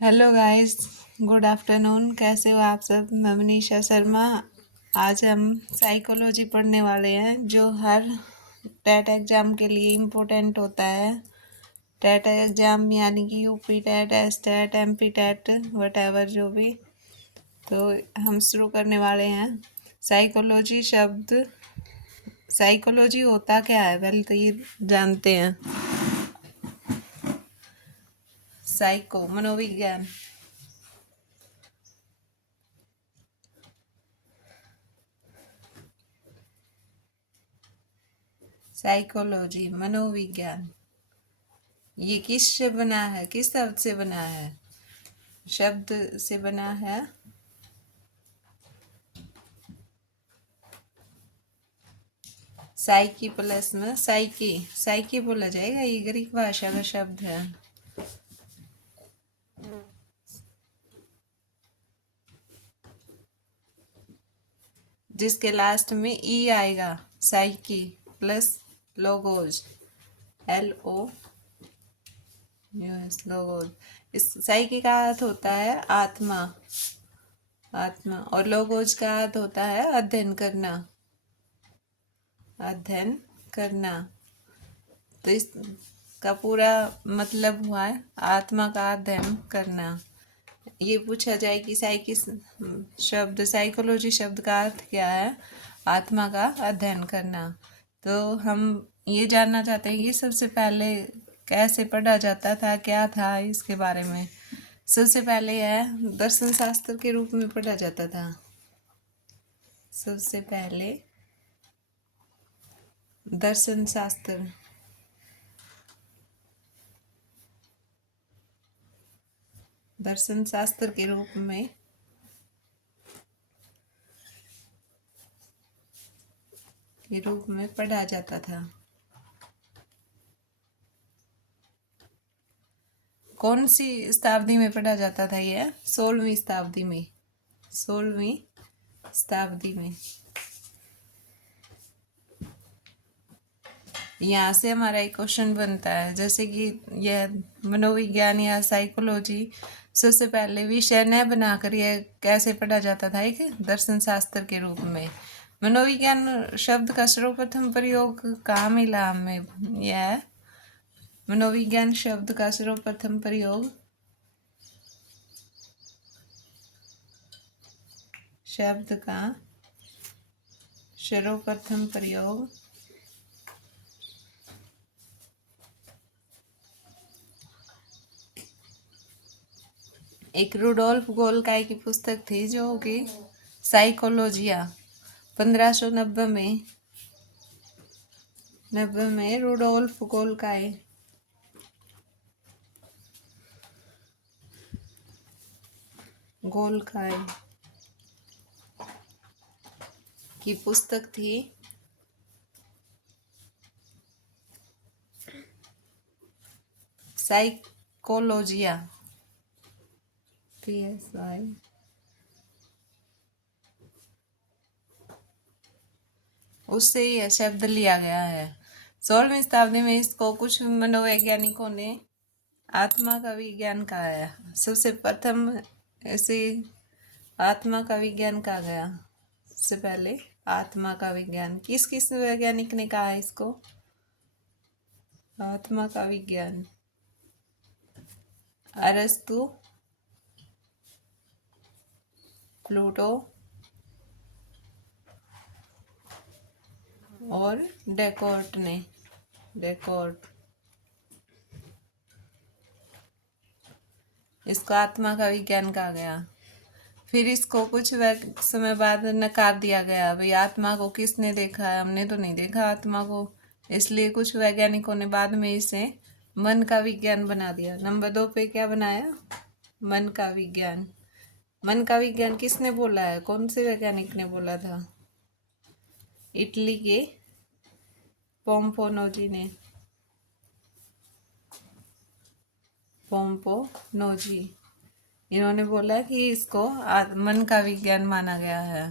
Hello guys. Good afternoon. कैसे हो आप सब? मैं मनीषा शर्मा। आज हम साइकोलॉजी पढ़ने वाले हैं जो हर टेट एग्ज़ाम के लिए इम्पोर्टेंट होता है। टेट एग्ज़ाम यानी कि UP TET, S TET, MP TET, whatever जो भी। तो हम शुरू करने वाले हैं। साइकोलॉजी शब्द, साइकोलॉजी होता क्या है पहले तो ये जानते हैं। साइको मनोविज्ञान, साइकोलॉजी मनोविज्ञान। ये किस से बना है, किस शब्द से बना है? शब्द से बना है साइकी प्लस में साइकी। साइकी बोला जाएगा, ये ग्रीक भाषा का शब्द है जिसके लास्ट में ई आएगा। Psyche plus logos, LOUS, logos. इस साइकी का अर्थ होता है आत्मा, आत्मा। और लोगोज का अर्थ होता है अध्ययन करना, अध्ययन करना। तो इसका पूरा मतलब हुआ है आत्मा का अध्ययन करना। ये पूछा जाए कि शब्द, साइकोलॉजी शब्द का अर्थ क्या है? आत्मा का अध्ययन करना। तो हम ये जानना चाहते हैं कि सबसे पहले कैसे पढ़ा जाता था, क्या था इसके बारे में। सबसे पहले यह दर्शन शास्त्र के रूप में पढ़ा जाता था। सबसे पहले दर्शन शास्त्र, दर्शन शास्त्र के रूप में पढ़ा जाता था। कौन सी शताब्दी में पढ़ा जाता था यह? 16वीं शताब्दी में, 16वीं शताब्दी में। यहाँ से हमारा एक क्वेश्चन बनता है, जैसे कि यह मनोविज्ञान या साइकोलॉजी सबसे पहले विषय न बनाकर यह कैसे पढ़ा जाता था? एक दर्शन शास्त्र के रूप में। मनोविज्ञान शब्द का सर्वप्रथम प्रयोग कहाँ मिला हमें? यह मनोविज्ञान शब्द का सर्वप्रथम प्रयोग, शब्द का सर्वप्रथम प्रयोग एक रुडोल्फ गोल्काई की पुस्तक थी जो कि साइकोलॉजिया। 1590 में रुडोल्फ गोल्काई गोल्काई की पुस्तक थी साइकोलॉजिया, PSI। उससे यह शब्द लिया गया है। 16वीं शताब्दी में इसको कुछ मनोवैज्ञानिकों ने आत्मा का विज्ञान कहा है। सबसे प्रथम इसे आत्मा का विज्ञान कहा गया। सबसे पहले आत्मा का विज्ञान किस किस वैज्ञानिक ने कहा है इसको? आत्मा का विज्ञान अरस्तु, प्लूटो और डेकोर्ट ने। डेकोर्ट इसको आत्मा का विज्ञान कहा गया। फिर इसको कुछ समय बाद नकार दिया गया। भाई आत्मा को किसने देखा है? हमने तो नहीं देखा आत्मा को। इसलिए कुछ वैज्ञानिकों ने बाद में इसे मन का विज्ञान बना दिया। नंबर 2 पे क्या बनाया? मन का विज्ञान। मन का विज्ञान किसने बोला है? कौन से वैज्ञानिक ने बोला था? इटली के पोम्पोनोजी ने। पोम्पोनोजी, इन्होंने बोला कि इसको मन का विज्ञान माना गया है।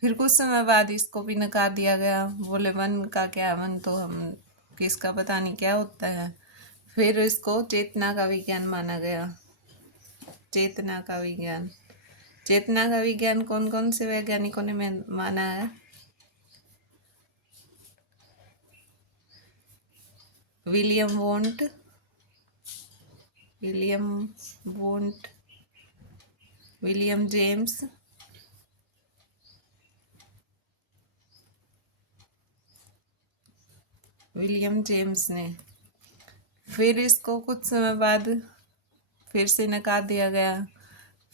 फिर कुछ समय बाद इसको भी नकार दिया गया। बोले मन का क्या, मन तो हम किसका पता नहीं क्या होता है। फिर इसको चेतना का विज्ञान माना गया। चेतना का विज्ञान। चेतना का विज्ञान कौन कौन से वैज्ञानिकों ने माना है? William won't, William won't, William James, William James ने। फिर इसको कुछ समय बाद फिर से नकार दिया गया।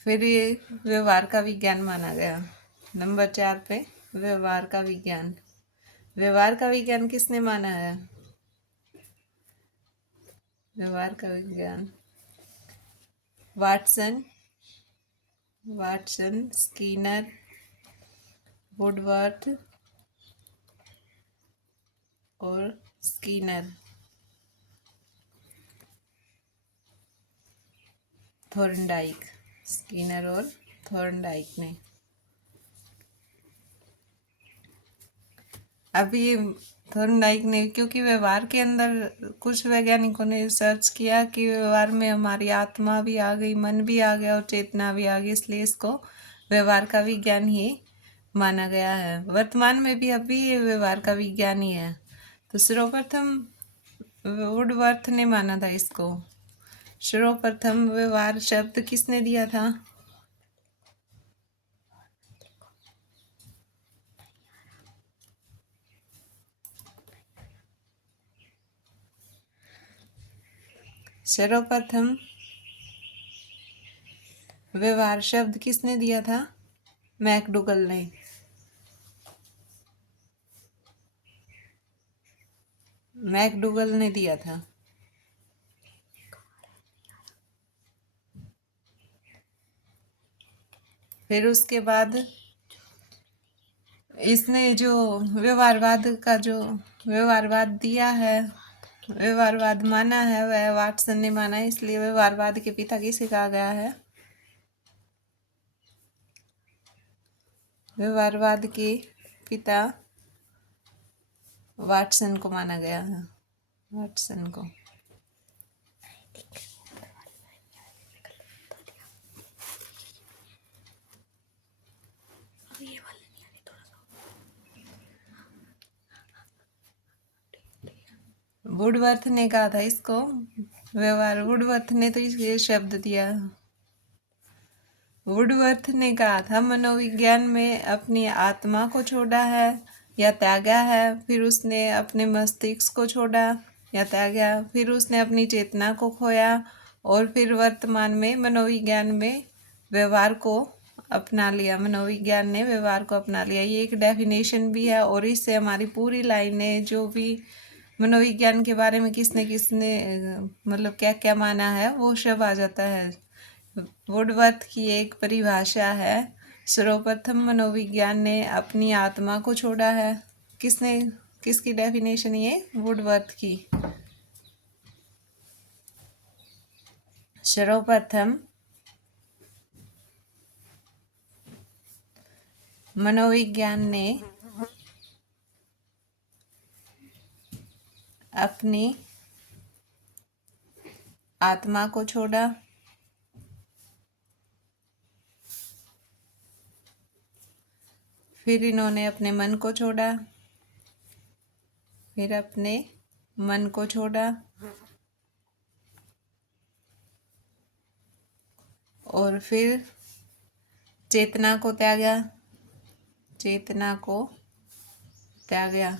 फिर ये व्यवहार का विज्ञान माना गया। नंबर 4 पे व्यवहार का विज्ञान। व्यवहार का विज्ञान किसने माना है? व्यवहार का विज्ञान वाटसन, वाटसन, स्कीनर, वुडवर्थ और स्कीनर, थॉर्नडाइक, स्कीनर और थॉर्नडाइक ने। अभी थॉर्नडाइक ने, क्योंकि व्यवहार के अंदर कुछ वैज्ञानिकों ने रिसर्च किया कि व्यवहार में हमारी आत्मा भी आ गई, मन भी आ गया और चेतना भी आ गई, इसलिए इसको व्यवहार का विज्ञान ही माना गया है। वर्तमान में भी अभी ये व्यवहार का विज्ञान ही है। तो सर्वप्रथम वुडवर्थ ने माना था इसको। सर्वप्रथम व्यवहार शब्द किसने दिया था? सर्वप्रथम व्यवहार शब्द किसने दिया था? मैकडूगल ने। मैकडूगल ने दिया था। फिर उसके बाद इसने जो व्यवहारवाद का जो व्यवहारवाद दिया है, व्यवहारवाद माना है, वह वाटसन ने माना है, इसलिए व्यवहारवाद के पिता किसे कहा गया है? व्यवहारवाद के पिता वाटसन को माना गया है। वाटसन को। वुडवर्थ ने कहा था इसको व्यवहार। वुडवर्थ ने तो ये शब्द दिया। वुडवर्थ ने कहा था मनोविज्ञान में अपनी आत्मा को छोड़ा है या त्यागा है, फिर उसने अपने मस्तिष्क को छोड़ा या त्यागा, फिर उसने अपनी चेतना को खोया और फिर वर्तमान में मनोविज्ञान में व्यवहार को अपना लिया। मनोविज्ञान ने व्यवहार को अपना लिया। ये एक डेफिनेशन भी है और इससे हमारी पूरी लाइनें जो भी मनोविज्ञान के बारे में किसने किसने मतलब क्या क्या माना है वो सब आ जाता है। वुडवर्थ की एक परिभाषा है, सर्वप्रथम मनोविज्ञान ने अपनी आत्मा को छोड़ा है। किसने, किसकी डेफिनेशन ये? वुडवर्थ की। सर्वप्रथम मनोविज्ञान ने अपनी आत्मा को छोड़ा, फिर इन्होंने अपने मन को छोड़ा, फिर अपने मन को छोड़ा और फिर चेतना को त्यागा, चेतना को त्यागा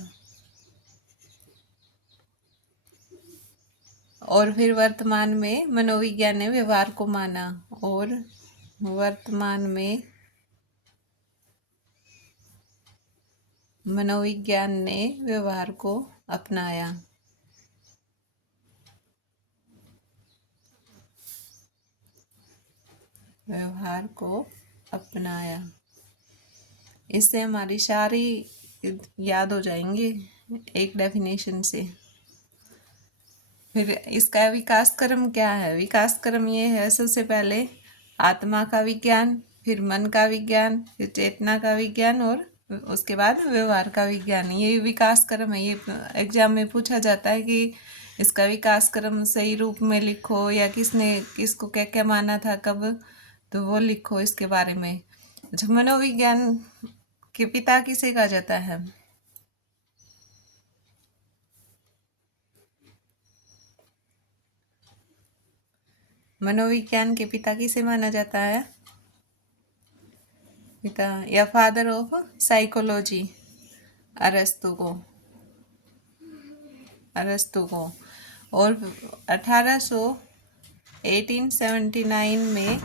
और फिर वर्तमान में मनोविज्ञान ने व्यवहार को माना और वर्तमान में मनोविज्ञान ने व्यवहार को अपनाया। व्यवहार को अपनाया। इससे हमारी सारी याद हो जाएंगे एक डेफिनेशन से। फिर इसका विकास क्रम क्या है? विकास क्रम ये है, सबसे पहले आत्मा का विज्ञान, फिर मन का विज्ञान, फिर चेतना का विज्ञान और उसके बाद व्यवहार का विज्ञान। ये विकास क्रम है। ये एग्जाम में पूछा जाता है कि इसका विकास क्रम सही रूप में लिखो, या किसने किसको क्या क्या माना था कब, तो वो लिखो इसके बारे में। अच्छा, मनोविज्ञान के पिता किसे कहा जाता है? मनोविज्ञान के पिता किसे माना जाता है? पिता या फादर ऑफ साइकोलॉजी, अरस्तु को, अरस्तु को। और 1879 में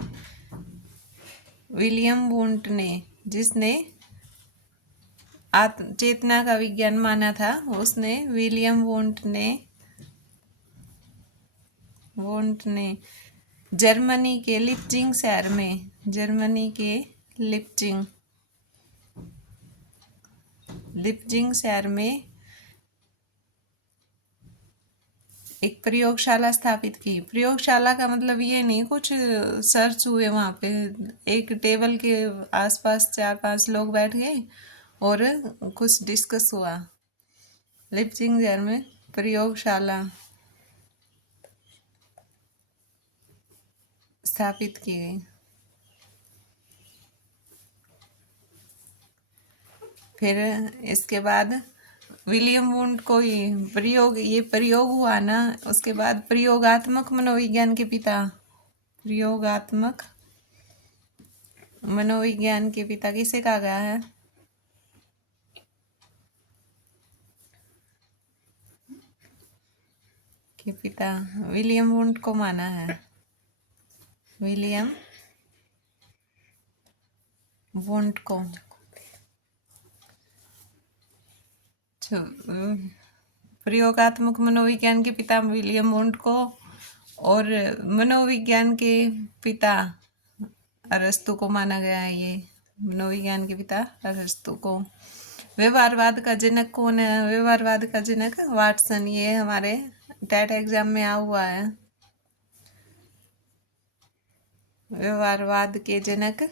विलियम वुंट ने, जिसने आत्म चेतना का विज्ञान माना था, उसने विलियम वुंट ने जर्मनी के लिप्जिंग शहर में, जर्मनी के लिप्जिंग शहर में एक प्रयोगशाला स्थापित की। प्रयोगशाला का मतलब ये नहीं कुछ सर्च हुए वहाँ पे, एक टेबल के आसपास 4-5 लोग बैठ गए और कुछ डिस्कस हुआ। लिप्जिंग शहर में प्रयोगशाला स्थापित की गई। फिर इसके बाद विलियम वुंट को ये प्रयोग हुआ ना, उसके बाद प्रयोगात्मक मनोविज्ञान के पिता, प्रयोगात्मक मनोविज्ञान के पिता किसे कहा गया है? के पिता विलियम वुंट को माना है, विलियम वुंट को। प्रयोगात्मक मनोविज्ञान के पिता विलियम वुंट को, और मनोविज्ञान के पिता अरस्तु को माना गया है। ये मनोविज्ञान के पिता अरस्तु को। व्यवहारवाद का जनक कौन है? व्यवहारवाद का जनक वाटसन। ये हमारे टेट एग्जाम में आ हुआ है। व्यवहारवाद के जनक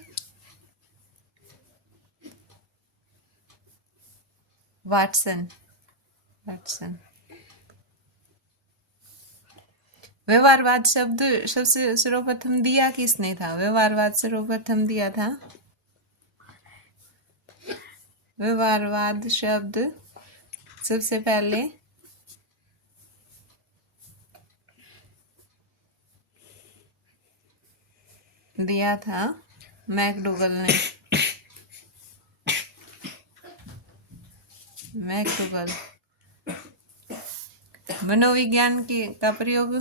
वाटसन। व्यवहारवाद शब्द सबसे सर्वप्रथम दिया किसने था? व्यवहारवाद सर्वप्रथम दिया था, व्यवहारवाद शब्द सबसे पहले दिया था मैकडूगल ने। मैकडूगल। मनोविज्ञान का प्रयोग,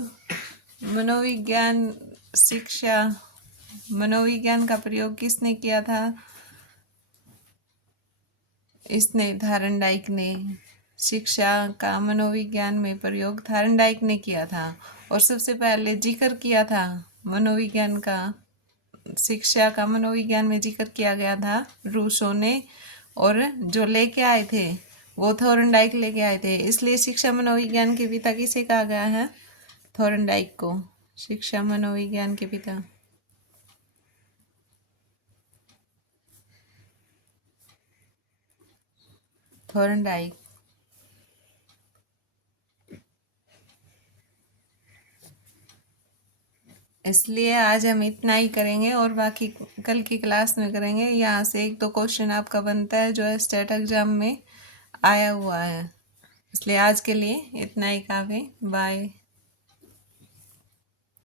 मनोविज्ञान का प्रयोग किसने किया था? इसने थार्नडाइक ने। शिक्षा का मनोविज्ञान में प्रयोग थार्नडाइक ने किया था। और सबसे पहले जिक्र किया था मनोविज्ञान का, शिक्षा का मनोविज्ञान में जिक्र किया गया था रूसो ने। और जो लेके आए थे वो थॉर्नडाइक लेके आए थे। इसलिए शिक्षा मनोविज्ञान के पिता किसे कहा गया है? थॉर्नडाइक को। शिक्षा मनोविज्ञान के पिता थॉर्नडाइक। इसलिए आज हम इतना ही करेंगे और बाकी कल की क्लास में करेंगे। यहाँ से 1-2 क्वेश्चन आपका बनता है जो है स्टेट एग्जाम में आया हुआ है। इसलिए आज के लिए इतना ही काफ़ी। बाय।